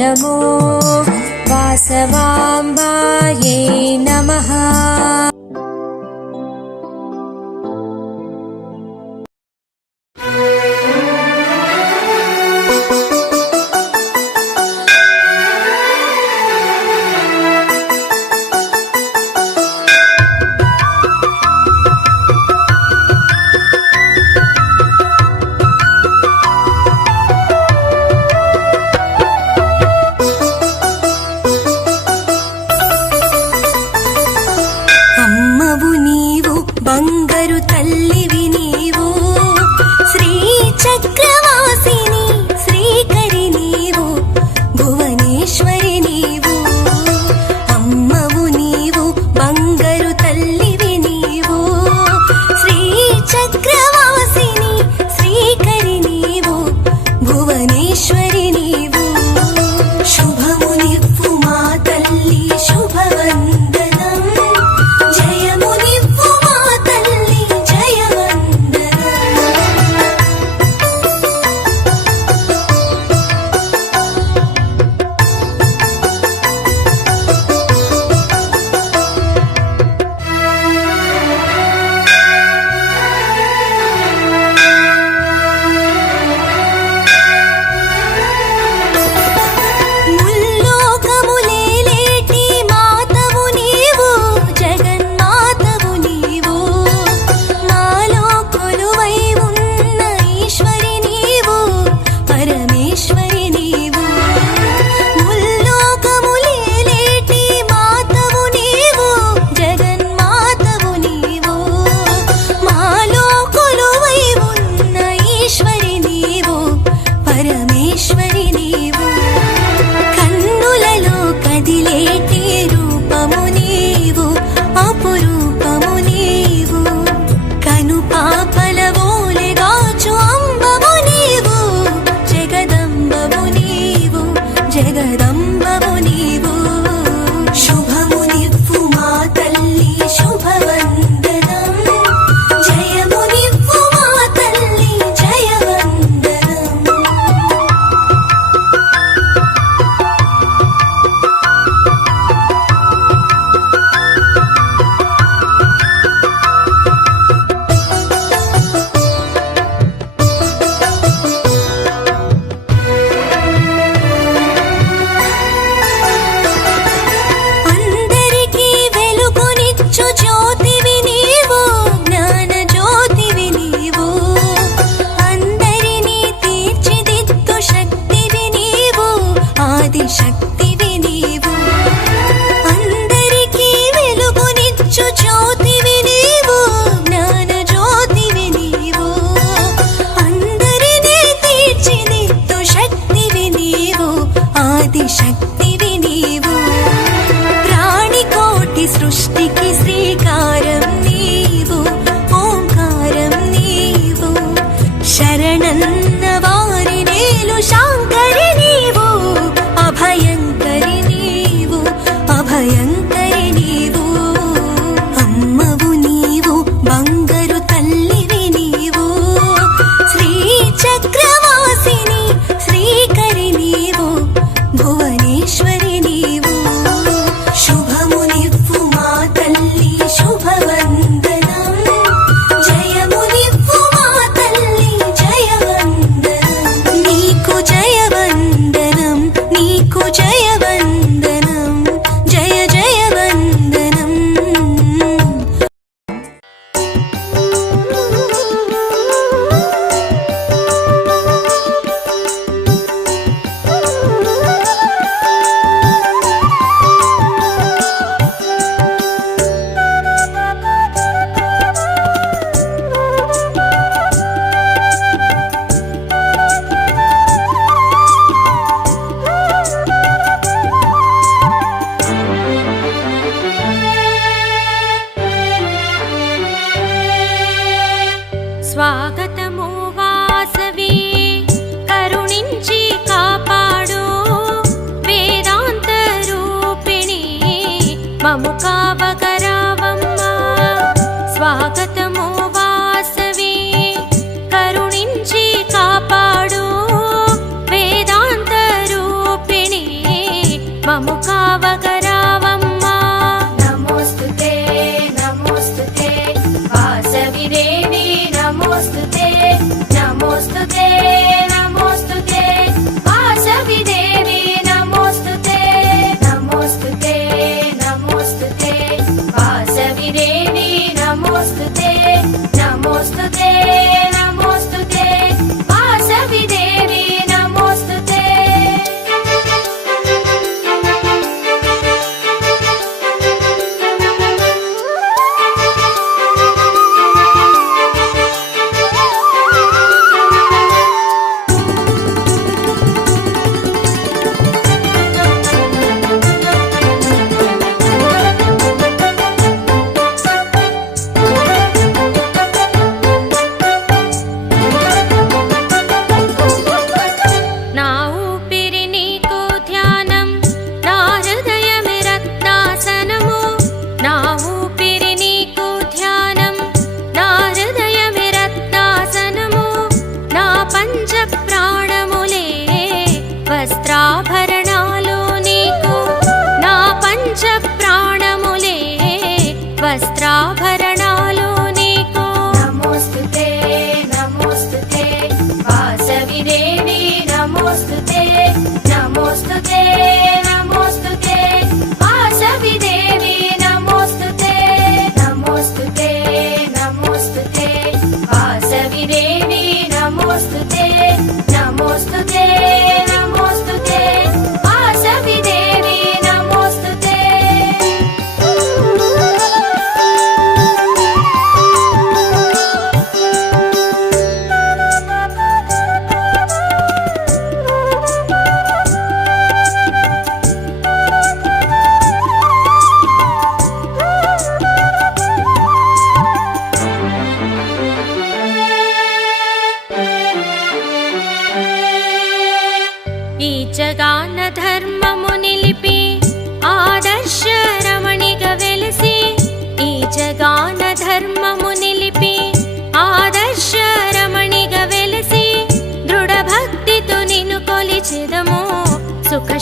नमो वासवाम्बायै ശരണന്ന మము కావగరావమ్మా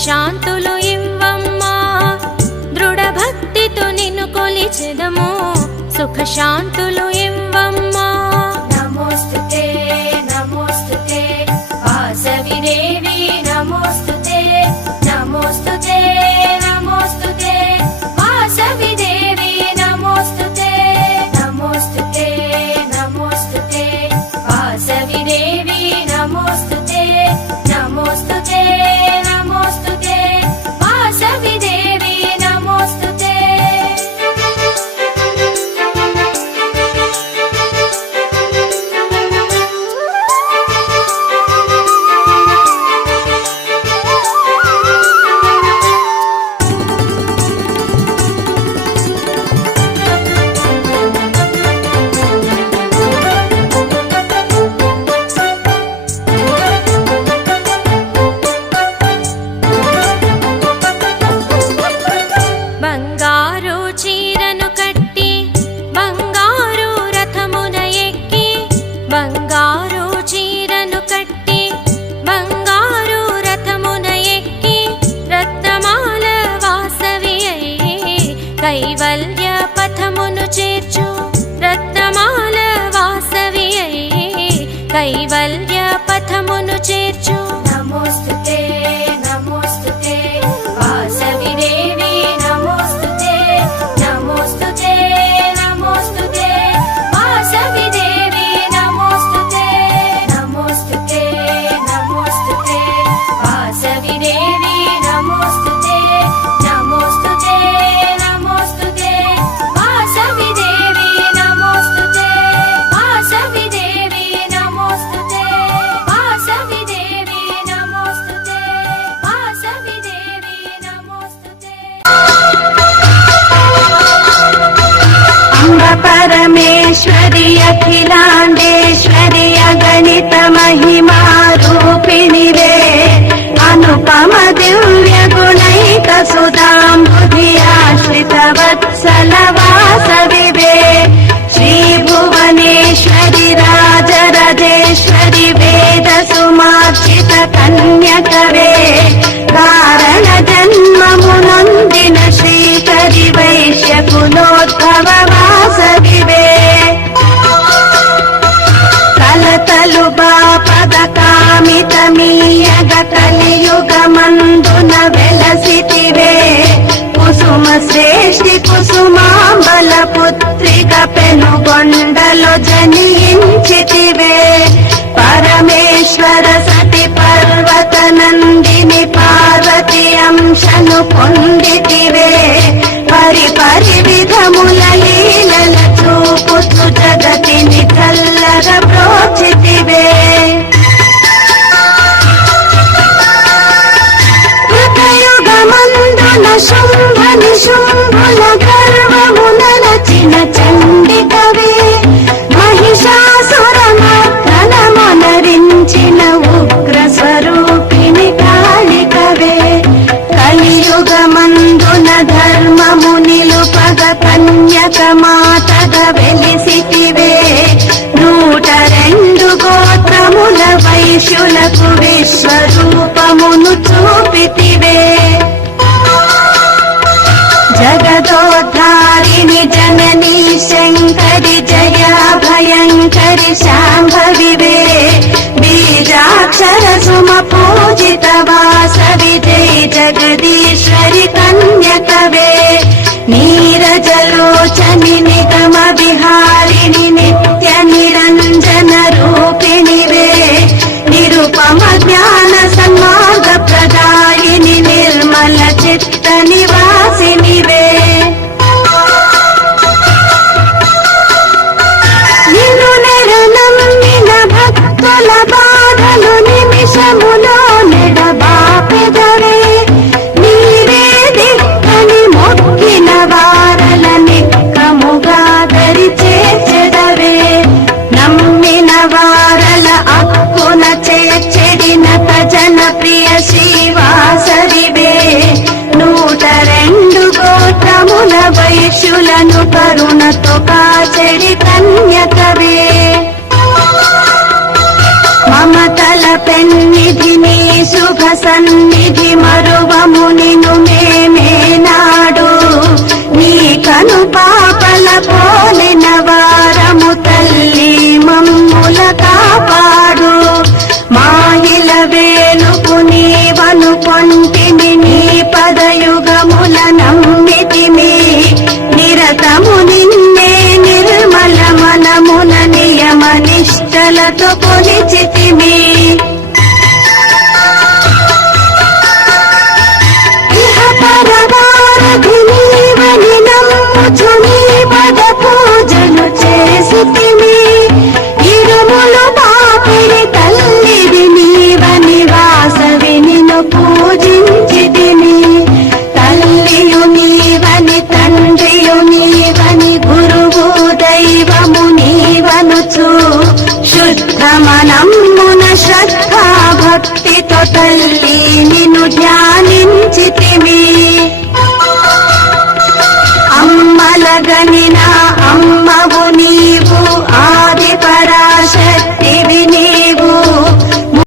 శాంతులు ఇవ్వమ్మా. దృఢభక్తితో నిన్ను కొలిచెదము. సుఖ శాంతులు ఇవ్వ కైవల్య పథమును చేర్చు రత్నమాల వాసవి అయ్యే. కైవల్య పథమును చేర్చు परमेश्वरि अखिलाण्डेश्वरि अगणित महिमा रूपिणि रे अनुपम दिव्य गुणैक सुधाम् बुधियाश्रित वत्सलवा కుసుమ శ్రేష్ఠి కుసుమాంబల పుత్రిక పెనుగొండలో జనించితివే. పరమేశ్వర సతి పర్వత నందిని పార్వతి అంశను పొందితివే. పరి పరి విధముల లీలల చూపుతు జగతిని చల్లర ప్రోచితివే. మాతద వెను మతల పెన్నిధి నీ శుభ సన్నిధి మరువము నిను మేమే నాడు. నీ కను పాపల పోలిన তপনে যেতে মেয়ে